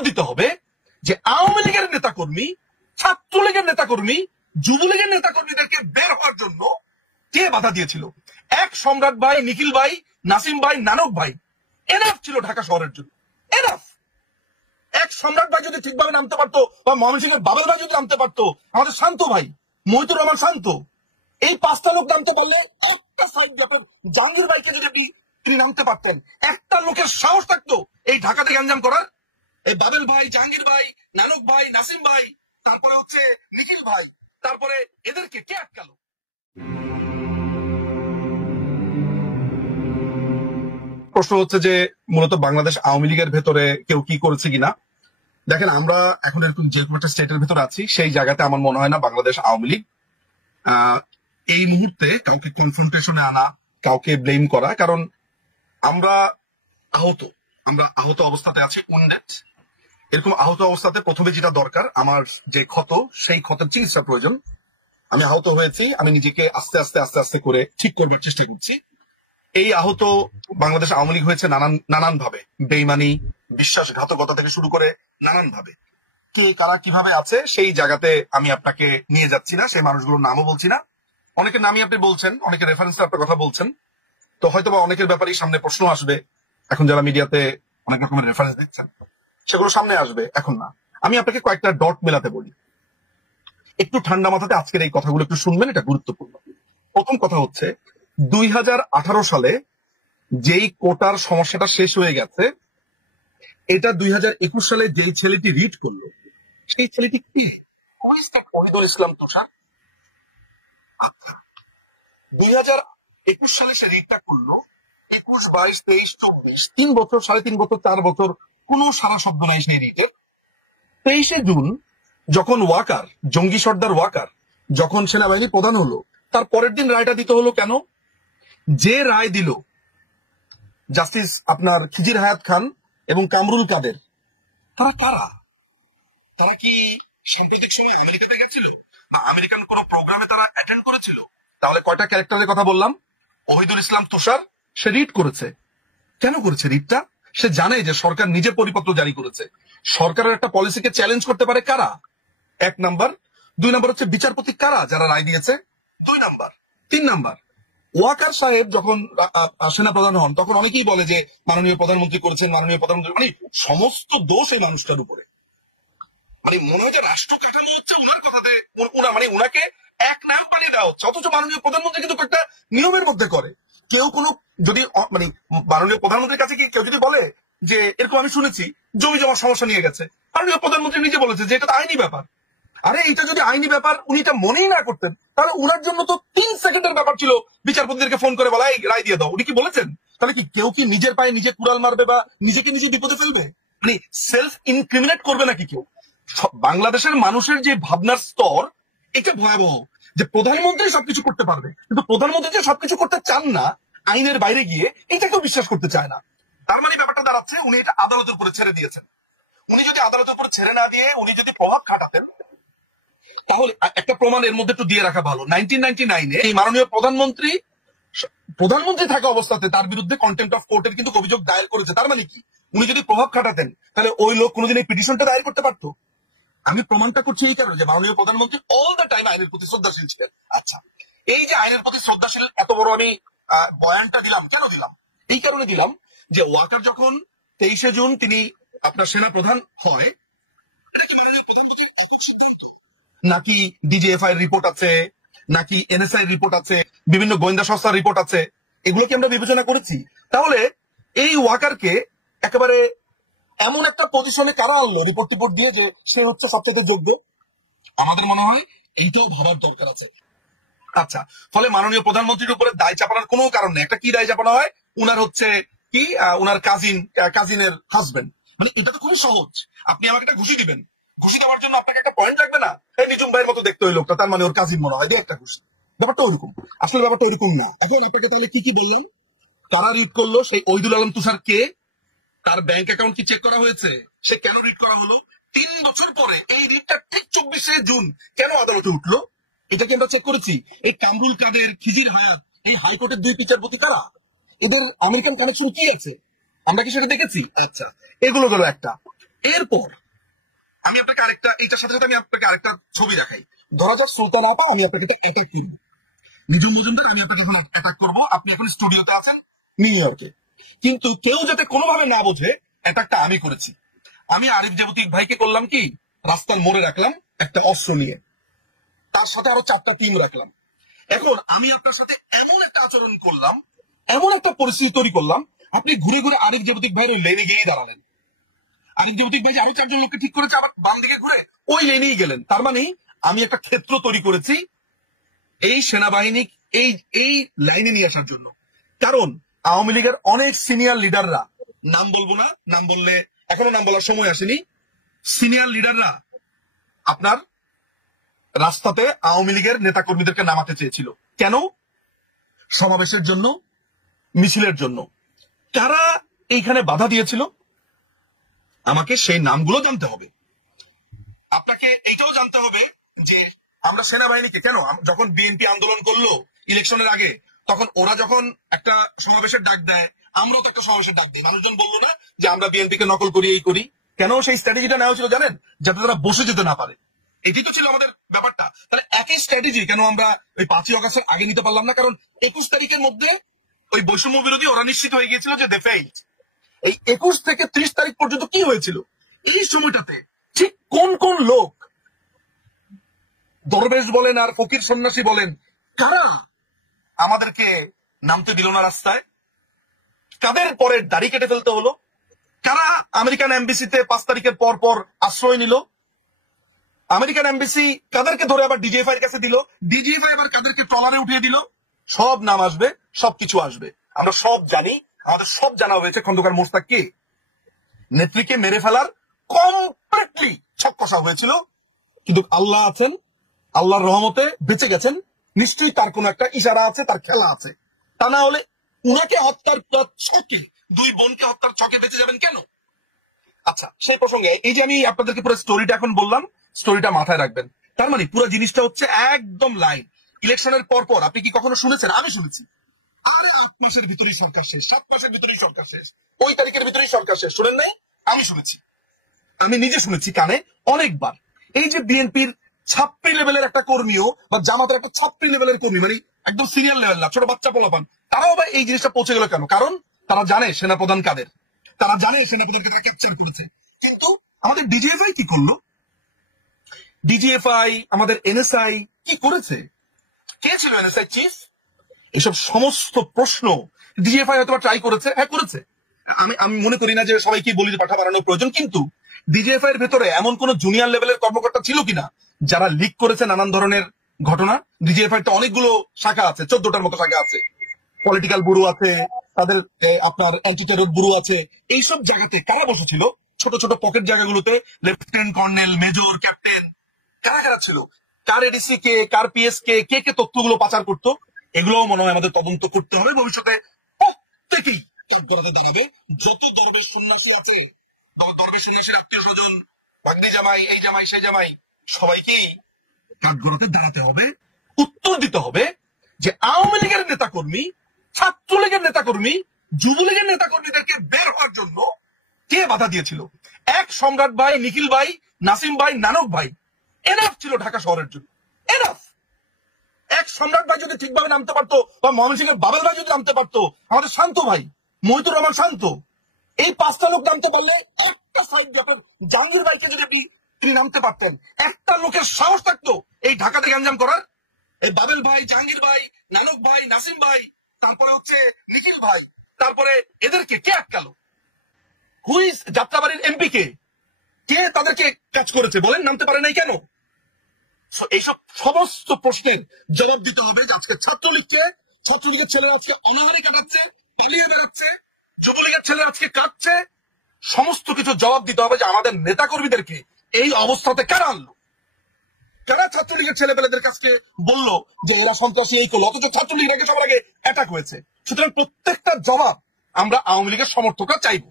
উত্তর দিতে হবে যে আওয়ামী লীগের নেতাকর্মী, ছাত্রলীগের নেতাকর্মী, যুবলীগের নেতাকর্মীদেরকে বের হওয়ার জন্য কে বাধা দিয়েছিল? এক সম্রাট ভাই, নিখিল ভাই, নাসিম ভাই, নানক ভাই এনাফ ছিল ঢাকা শহরের জন্য, এনাফ। এক সম্রাট ভাই যদি ঠিকভাবে নামতে পারতো, বা ময়মনসিংহের বাবেল ভাই যদি নামতে পারতো, আমাদের শান্ত ভাই, মহিতুর রহমান শান্ত, এই 5টা লোক নামতে পারলে, একটা সাইড গ্যাপের জাহাঙ্গীর ভাইকে যদি তিনি নামতে পারতেন, একটা লোকের সাহস থাকতো এই ঢাকাতে গ্যাঞ্জাম করার। এই বাবেল ভাই, জাহাঙ্গীর ভাই, নানক ভাই, নাসিম ভাই, তারপরে হচ্ছে নিখিল ভাই, তারপরে এদেরকে কে আটকালো? প্রশ্ন হচ্ছে যে মূলত বাংলাদেশ আওয়ামী লীগের ভেতরে কেউ কি করেছে কিনা। দেখেন, আমরা এখন এরকম যে কোনো একটা স্টেটের ভেতরে আছি, সেই জায়গাতে আমার মনে হয় না বাংলাদেশ আওয়ামী লীগ এই মুহূর্তে কাউকে কনফ্রন্টেশনে আনা, কাউকে ব্লেম করা, কারণ আমরা আহত অবস্থাতে আছি, উইন্ডেড। এরকম আহত অবস্থাতে প্রথমে যেটা দরকার, আমার যে ক্ষত, সেই ক্ষতের চিকিৎসা প্রয়োজন। আমি আহত হয়েছি, আমি নিজেকে আস্তে আস্তে আস্তে আস্তে করে ঠিক করবার চেষ্টা করছি। এই আহত বাংলাদেশ আওয়ামী লীগ হয়েছে নানান ভাবে, বেইমানি, বিশ্বাসঘাতকতা থেকে শুরু করে নানান ভাবে। কে কারা কিভাবে আছে সেই জায়গাতে আমি আপনাকে নিয়ে যাচ্ছি না, সেই মানুষগুলোর নামও বলছি না। অনেকের নামই আপনি বলছেন, অনেকের রেফারেন্সে আপনার কথা বলছেন, তো হয়তো বা অনেকের ব্যাপারেই সামনে প্রশ্ন আসবে। এখন যারা মিডিয়াতে অনেক রকমের রেফারেন্স দিচ্ছেন, সেগুলো সামনে আসবে, এখন না। আমি আপনাকে কয়েকটা ডট মেলাতে বলি, একটু ঠান্ডা মাথাতে আজকের এই কথাগুলো একটু শুনবেন, এটা গুরুত্বপূর্ণ। প্রথম কথা হচ্ছে, 2018 সালে যেই কোটার সমস্যাটা শেষ হয়ে গেছে, এটা 2021 সালে যেই ছেলেটি রিড করলো, সেই ছেলেটি কি? ওহিদুল ইসলাম তুষার। আচ্ছা, 2021 সালে সে রিডটা করলো, 21, 22, 23, 24, 3 বছর, 3.5 বছর, 4 বছর, কোনো সারা শব্দ নাই সেই রিডে। 23শে জুন যখন ওয়াকার, জঙ্গি সর্দার ওয়াকার যখন সেনাবাহিনী প্রধান হলো, তার পরের দিন রায়টা দিতে হলো কেন? যে রায় দিল জাস্টিস আপনার খিজির হায়াত খান এবং কামরুল কাদের, তারা কারা? তারা কি সাম্প্রতিক সময় আমেরিকাতে গেছিল, বা আমেরিকান কোন প্রোগ্রামে তারা অ্যাটেন্ড করেছিল? তাহলে কয়টা ক্যারেক্টারের কথা বললাম? ওহিদুল ইসলাম তুষার, সে রিড করেছে। কেন করেছে রিডটা? সে জানে যে সরকার নিজে পরিপত্র জারি করেছে। সরকারের একটা পলিসিকে চ্যালেঞ্জ করতে পারে কারা? 1 নাম্বার। 2 নাম্বার হচ্ছে বিচারপতি কারা, যারা রায় দিয়েছে। 2 নাম্বার। 3 নাম্বার, ওয়াকার সাহেব যখন সেনা প্রধান হন, তখন অনেকেই বলে যে মাননীয় প্রধানমন্ত্রী করেছেন, মাননীয় প্রধানমন্ত্রী, মানে সমস্ত দোষ এই মানুষটার উপরে। মানে মনে হয় যে রাষ্ট্র কাঠামো হচ্ছে উনার কথাতে, মানে উনাকে এক নাম বানিয়ে দেওয়া হচ্ছে, অথচ মাননীয় প্রধানমন্ত্রী কিন্তু একটা নিয়মের মধ্যে করে। কেউ কোনো যদি মানে মাননীয় প্রধানমন্ত্রীর কাছে কি কেউ যদি বলে যে এরকম আমি শুনেছি জমি জমার সমস্যা নিয়ে গেছে, মাননীয় প্রধানমন্ত্রী নিজে বলেছে যে এটা তো আইনি ব্যাপার। আরে এটা যদি আইনি ব্যাপার উনি এটা মনেই না করতেন, তাহলে উনার জন্য তো 3 সেকেন্ডের ব্যাপার ছিল বিচারপতিদেরকে ফোন করে বলা, এই রায় দিয়ে দাও। উনি কি বলেছেন? তাহলে কি কেউ কি নিজের পায়ে নিজে কুড়াল মারবে বা নিজেকে নিজে বিপদে ফেলবে? মানে সেলফ ইনক্রিমিনেট করবে নাকি কেউ? বাংলাদেশের মানুষের যে ভাবনার স্তর, এটা ভয়াবহ, যে প্রধানমন্ত্রী সবকিছু করতে পারবে, কিন্তু প্রধানমন্ত্রী যে সবকিছু করতে চান না আইনের বাইরে গিয়ে, এটা কেউ বিশ্বাস করতে চায় না। তার মানে ব্যাপারটা দাঁড়াচ্ছে উনি এটা আদালতের উপরে ছেড়ে দিয়েছেন। উনি যদি আদালতের উপরে ছেড়ে না দিয়ে উনি যদি প্রভাব খাটাতেন, তাহলে একটা প্রমাণ এর মধ্যে একটু দিয়ে রাখা ভালো। 1999-এ এই মাননীয় প্রধানমন্ত্রী থাকা অবস্থাতে তার বিরুদ্ধে কন্টেম্পট অফ কোর্টের কিন্তু অভিযোগ দায়ের করেছে। তার মানে কি, উনি যদি প্রভাব খাটাতেন তাহলে ওই লোক কোনোদিন এই পিটিশনটা দায়ের করতে পারতো? আমি প্রমাণটা করছি এই কারণে যে মাননীয় প্রধানমন্ত্রী অল দ্য টাইম আইনের প্রতি শ্রদ্ধাশীল ছিলেন। আচ্ছা, এই যে আইনের প্রতি শ্রদ্ধাশীল এত বড় আমি বয়ানটা দিলাম, কেন দিলাম? এই কারণে দিলাম যে ওয়াকার যখন 23শে জুন তিনি আপনার সেনা প্রধান হয়, নাকি ডিজিএফআই এর রিপোর্ট আছে, নাকি এনএসআই এর রিপোর্ট আছে, বিভিন্ন গোয়েন্দা সংস্থার রিপোর্ট আছে, এগুলো কি আমরা বিবেচনা করেছি? তাহলে এই ওয়াকারকে একেবারে এমন একটা পজিশনে কারা আনলো রিপোর্ট টিপোর্ট দিয়ে যে সে হচ্ছে সবচেয়ে যোগ্য? আমাদের মনে হয় এইটাও ভাবার দরকার আছে। আচ্ছা, ফলে মাননীয় প্রধানমন্ত্রীর উপরে দায় চাপানোর কোনো কারণ নেই। একটা কি দায় চাপানো হয়? উনার হচ্ছে কি, উনার কাজিনের হাজবেন্ড। মানে এটা তো খুবই সহজ। আপনি আমাকে একটা ঘুষি দিবেন, ঘুষি দেওয়ার জন্য আপনাকে একটা পয়েন্ট লাগবে না? এই নিজুম ভাইয়ের মতো দেখতে ওই লোকটা, তার মানে ওর কাজিন মনে হয়, দিয়ে একটা ঘুষি। ব্যাপারটা ওইরকম। আসলে ব্যাপারটা এরকম না। এখন আপনাকে তাহলে কি কি বললেন? কারা রিড করলো? সেই ওহিদুল আলম তুষার কে? তার ব্যাংক অ্যাকাউন্ট কি চেক করা হয়েছে? সে কেন রিড করা হলো? 3 বছর পরে এই রিডটা ঠিক 24শে জুন কেন আদালতে উঠলো? এটা কি আমরা চেক করেছি? এই কামরুল কাদের, খিজির হায়াত, এই হাইকোর্টের 2 বিচারপতি কারা? এদের আমেরিকান কানেকশন কি আছে? আমরা কি সেটা দেখেছি? আচ্ছা, এগুলো গেল একটা। এরপর আমি আপনাকে আরেকটা, এইটার সাথে সাথে আমি আপনাকে আরেকটা ছবি দেখাই। ধরা যাক সুলতান আপা, আমি আপনাকে অ্যাটাক করব, নিজাম মজুমদার আমি আপনাকে এখন অ্যাটাক করবো, আপনি এখন স্টুডিওতে আছেন নিউ ইয়র্কে, কিন্তু কেউ যাতে কোনোভাবে না বোঝে অ্যাটাকটা আমি করেছি। আমি আরিফ জাগতিক ভাইকে করলাম কি, রাস্তার মোড়ে রাখলাম একটা অস্ত্র নিয়ে, তার সাথে আরো 4টা টিম রাখলাম। এখন আমি আপনার সাথে এমন একটা আচরণ করলাম, এমন একটা পরিস্থিতি তৈরি করলাম, আপনি ঘুরে ঘুরে আরিফ জাগতিক ভাইয়ের ওই লেনে গিয়েই দাঁড়ালেন। আরিফ জাগতিক ভাই যে আরো 4জন লোককে ঠিক করেছে, আবার বাম দিকে ঘুরে ওই লেনেই গেলেন। তার মানে আমি একটা ক্ষেত্র তৈরি করেছি এই সেনাবাহিনী এই এই লাইনে নিয়ে আসার জন্য। কারণ আওয়ামী লীগের অনেক সিনিয়র লিডাররা, নাম বলবো না, নাম বললে এখনো নাম বলার সময় আসেনি, সিনিয়র লিডাররা আপনার রাস্তাতে আওয়ামী লীগের নেতা কর্মীদেরকে নামাতে চেয়েছিল। কেন? সমাবেশের জন্য, মিছিলের জন্য। কারা এইখানে বাধা দিয়েছিল? আমাকে সেই নামগুলো জানতে হবে। আপনাকে এইটাও জানতে হবে যে আমরা সেনাবাহিনীকে কেন, যখন বিএনপি আন্দোলন করলো ইলেকশনের আগে, তখন ওরা যখন একটা সমাবেশের ডাক দেয়, আমরাও তো একটা সমাবেশের ডাক দিই, মানুষজন বললো না যে আমরা বিএনপিকে নকল করি, এই করি। কেন সেই স্ট্র্যাটেজিটা নেওয়া ছিল জানেন? যাতে তারা বসে যেতে না পারে। এটি তো ছিল আমাদের ব্যাপারটা। তাহলে একই স্ট্র্যাটেজি কেন আমরা ওই 5ই আগস্টের আগে নিতে পারলাম না? কারণ 21 তারিখের মধ্যে ওই বৈষম্য বিরোধী ওরা নিশ্চিত হয়ে গিয়েছিল যে দে ফেইলড। এই 21 থেকে 30 তারিখ পর্যন্ত কি হয়েছিল? এই সময়টাতে ঠিক কোন কোন লোক, দরবেশ বলেন আর ফকির সন্ন্যাসী বলেন, কারা আমাদেরকে নামতে দিল না রাস্তায়? কাদের পরে দাড়ি কেটে ফেলতে হলো? কারা আমেরিকান এমবিসিতে 5 তারিখের পর পর আশ্রয় নিল? আমেরিকান এমবিসি কাদেরকে ধরে আবার ডিজিএফআই এর কাছে দিল? ডিজিএফআই আবার কাদেরকে ট্রলারে উঠিয়ে দিল? সব নাম আসবে, সবকিছু আসবে, আমরা সব জানি। আমাদের সব জানা হয়েছে খন্দকার মোশতাককে নেত্রীকে মেরে ফেলার কমপ্লিটলি ছক কষা হয়েছিল, কিন্তু আল্লাহ আছেন, আল্লাহর রহমতে বেঁচে গেছেন। নিশ্চয়ই তার কোন একটা ইশারা আছে, তার খেলা আছে। তা না হলে উনাকে হত্যার ছকে, 2 বোনকে হত্যার ছকে বেঁচে যাবেন কেন? আচ্ছা, সেই প্রসঙ্গে এই যে আমি আপনাদেরকে পুরো স্টোরিটা এখন বললাম, স্টোরিটা মাথায় রাখবেন। তার মানে পুরো জিনিসটা হচ্ছে একদম লাইন। ইলেকশনের পর পর আপনি কি কখনো শুনেছেন? আমি শুনেছি, আরে 8 মাসের ভিতরেই সরকার শেষ, 7 মাসের ভিতরেই সরকার শেষ, ওই তারিখের ভিতরেই সরকার শেষ। শুনেন নাই? আমি শুনেছি, আমি নিজে শুনেছি কানে অনেকবার। এই যে বিএনপির ছাত্রী লেভেলের একটা কর্মীও বা জামাতের একটা ছাত্রী লেভেলের কর্মী, মানে একদম সিনিয়র লেভেল না, ছোট বাচ্চা পোলাপান, তারাও বা এই জিনিসটা পৌঁছে গেল কেন? কারণ তারা জানে সেনাপ্রধান কাদের, তারা জানে সেনাপ্রধানকে তারা ক্যাপচার করেছে। কিন্তু আমাদের ডিজিএফআই কি করলো? ডিজিএফআই, আমাদের এনএসআই কি করেছে? কে ছিল এনএসআই চিফ? এসব সমস্ত প্রশ্ন ডিজিএফআই হয়তো ট্রাই করেছে, হ্যাঁ করেছে। আমি মনে করি না যে সবাইকে বলি পাঠা বাড়ানোর প্রয়োজন, কিন্তু ডিজিএফআই এর ভেতরে এমন কোন জুনিয়র লেভেলের কর্মকর্তা ছিল কিনা যারা লিক করেছে নানান ধরনের ঘটনা? ডিজিএফআই তো অনেকগুলো শাখা আছে, 14টার মতো শাখা আছে, পলিটিক্যাল ব্যুরো আছে, তাদের আপনার অ্যান্টি টেরর ব্যুরো আছে। এইসব জায়গাতে কারা বসেছিল? ছোট ছোট পকেট জায়গাগুলোতে লেফটেন্যান্ট কর্নেল, মেজর, ক্যাপ্টেন, কারা কারা ছিল? কার এডিসি কে, কার পিএস কে, কে কে তথ্যগুলো পাচার করতো? এগুলোও মনে হয় আমাদের তদন্ত করতে হবে। ভবিষ্যতে প্রত্যেকেই কাঠগড়াতে দাঁড়াবে। যত দরবেশ সন্ন্যাসী আছে, দরবেশ সন্ন্যাসীর আত্মীয় স্বজন, ভাগ্নে জামাই, এই জামাই, সেই জামাই, সবাইকেই কাঠগড়াতে দাঁড়াতে হবে, উত্তর দিতে হবে যে আওয়ামী লীগের নেতাকর্মী, ছাত্রলীগের নেতাকর্মী, যুবলীগের নেতাকর্মীদেরকে বের হওয়ার জন্য কে বাধা দিয়েছিল? এক সম্রাট ভাই, নিখিল ভাই, নাসিম ভাই, নানক ভাই এনাফ ছিল ঢাকা শহরের জন্য, এনাফ। এক সম্রাট ভাই যদি ঠিকভাবে নামতে পারতো, বা ময়মনসিংহের বাবেল ভাই যদি নামতে পারতো, আমাদের শান্ত ভাই, মহিতুর রহমান শান্ত, এই 5টা লোক নামতে পারলে, একটা সাইড যখন জাহাঙ্গীর ভাইকে যদি আপনি নামতে পারতেন, একটা লোকের সাহস থাকতো এই ঢাকাতে গ্যাঞ্জাম করার? এই বাবেল ভাই, জাহাঙ্গীর ভাই, নানক ভাই, নাসিম ভাই, তারপরে হচ্ছে নিখিল ভাই, তারপরে এদেরকে কে আটকালো? হুইজ যাত্রাবাড়ির এমপি কে তাদেরকে কাজ করেছে বলেন? নামতে পারে নাই কেন? এইসব সমস্ত প্রশ্নের জবাব দিতে হবে যে আজকে ছাত্রলীগের ছেলেরা আজকে অনাহারে কাটাচ্ছে, পালিয়ে বেড়াচ্ছে, যুবলীগের ছেলেরা আজকে কাটছে। সমস্ত কিছু জবাব দিতে হবে যে আমাদের নেতাকর্মীদেরকে এই অবস্থাতে কারা আনলো, কারা ছাত্রলীগের ছেলেপেলেদের কাছে বললো যে এরা সন্ত্রাসী, এই করলো, অথচ ছাত্রলীগের আগে সবার আগে অ্যাটাক হয়েছে। সুতরাং প্রত্যেকটা জবাব আমরা আওয়ামী লীগের সমর্থকরা চাইবো।